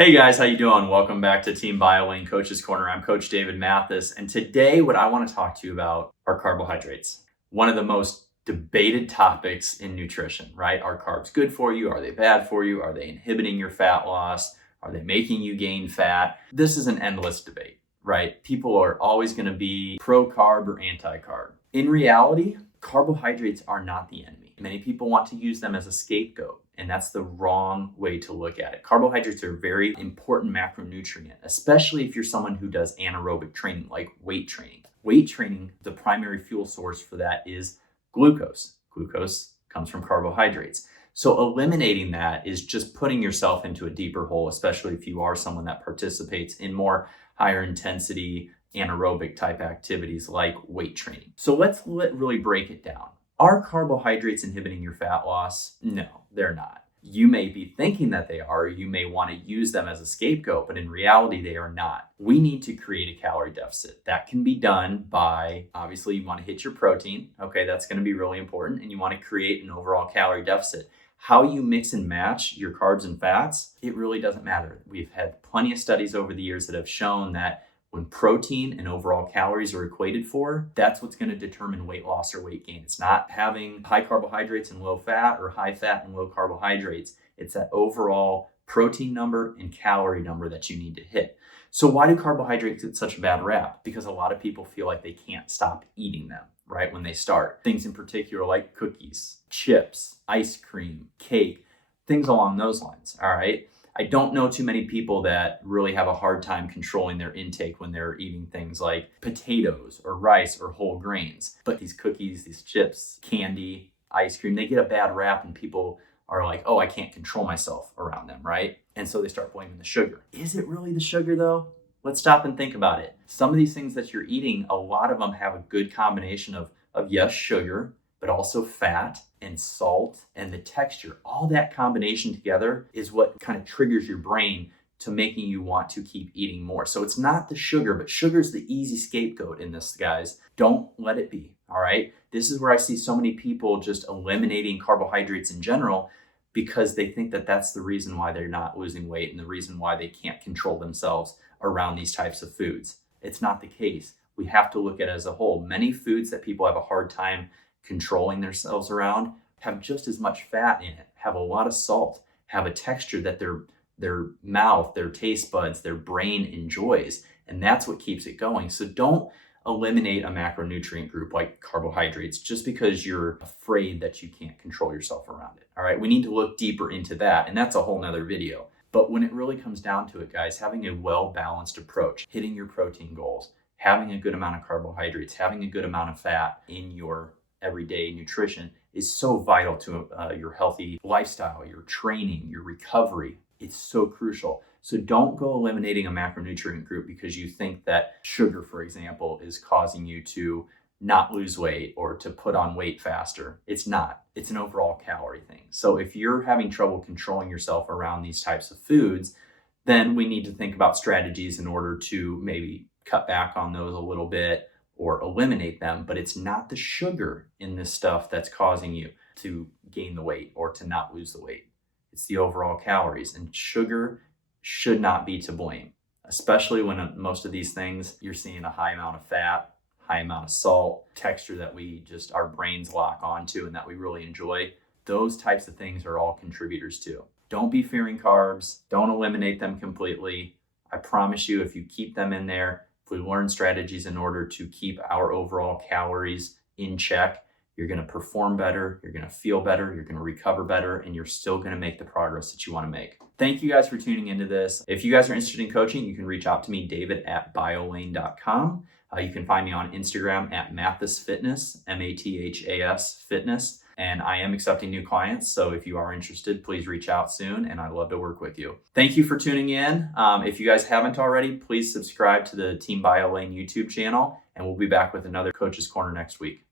Hey guys, how you doing? Welcome back to Team Biolayne Coach's Corner. I'm Coach David Mathas, and today what I want to talk to you about are carbohydrates. One of the most debated topics in nutrition, right? Are carbs good for you? Are they bad for you? Are they inhibiting your fat loss? Are they making you gain fat? This is an endless debate, right? People are always going to be pro-carb or anti-carb. In reality, carbohydrates are not the enemy. Many people want to use them as a scapegoat, and that's the wrong way to look at it. Carbohydrates are a very important macronutrient, especially if you're someone who does anaerobic training, like weight training. Weight training, the primary fuel source for that is glucose. Glucose comes from carbohydrates. So eliminating that is just putting yourself into a deeper hole, especially if you are someone that participates in more higher intensity anaerobic type activities like weight training. So let's really break it down. Are carbohydrates inhibiting your fat loss? No, they're not. You may be thinking that they are, you may want to use them as a scapegoat, but in reality, they are not. We need to create a calorie deficit. That can be done by, obviously, you want to hit your protein. Okay, that's going to be really important. And you want to create an overall calorie deficit. How you mix and match your carbs and fats, it really doesn't matter. We've had plenty of studies over the years that have shown that when protein and overall calories are equated for, that's what's going to determine weight loss or weight gain. It's not having high carbohydrates and low fat or high fat and low carbohydrates. It's that overall protein number and calorie number that you need to hit. So why do carbohydrates get such a bad rap? Because a lot of people feel like they can't stop eating them, right, when they start. Things in particular like cookies, chips, ice cream, cake, things along those lines, all right? I don't know too many people that really have a hard time controlling their intake when they're eating things like potatoes or rice or whole grains. But these cookies, these chips, candy, ice cream, they get a bad rap and people are like, oh, I can't control myself around them, right? And so they start blaming the sugar. Is it really the sugar though? Let's stop and think about it. Some of these things that you're eating, a lot of them have a good combination of yes, sugar, but also fat and salt and the texture. All that combination together is what kind of triggers your brain to making you want to keep eating more. So it's not the sugar, but sugar's the easy scapegoat in this, guys. Don't let it be, all right? This is where I see so many people just eliminating carbohydrates in general because they think that that's the reason why they're not losing weight and the reason why they can't control themselves around these types of foods. It's not the case. We have to look at it as a whole. Many foods that people have a hard time controlling themselves around have just as much fat in it, have a lot of salt, have a texture that their mouth, their taste buds, their brain enjoys. And that's what keeps it going. So don't eliminate a macronutrient group like carbohydrates just because you're afraid that you can't control yourself around it. All right, we need to look deeper into that. And that's a whole nother video. But when it really comes down to it, guys, having a well-balanced approach, hitting your protein goals, having a good amount of carbohydrates, having a good amount of fat in your everyday nutrition is so vital to your healthy lifestyle, your training, your recovery. It's so crucial. So don't go eliminating a macronutrient group because you think that sugar, for example, is causing you to not lose weight or to put on weight faster. It's not. It's an overall calorie thing. So if you're having trouble controlling yourself around these types of foods, then we need to think about strategies in order to maybe cut back on those a little bit or eliminate them, but it's not the sugar in this stuff that's causing you to gain the weight or to not lose the weight. It's the overall calories, and sugar should not be to blame, especially when most of these things, you're seeing a high amount of fat, high amount of salt, texture that our brains lock onto and that we really enjoy. Those types of things are all contributors too. Don't be fearing carbs. Don't eliminate them completely. I promise you, if you keep them in there, we learn strategies in order to keep our overall calories in check, you're going to perform better, you're going to feel better, you're going to recover better, and you're still going to make the progress that you want to make. Thank you guys for tuning into this. If you guys are interested in coaching, you can reach out to me, david@biolayne.com. You can find me on Instagram at Mathas Fitness, Mathas Fitness. And I am accepting new clients. So if you are interested, please reach out soon. And I'd love to work with you. Thank you for tuning in. If you guys haven't already, please subscribe to the Team Biolayne YouTube channel. And we'll be back with another Coach's Corner next week.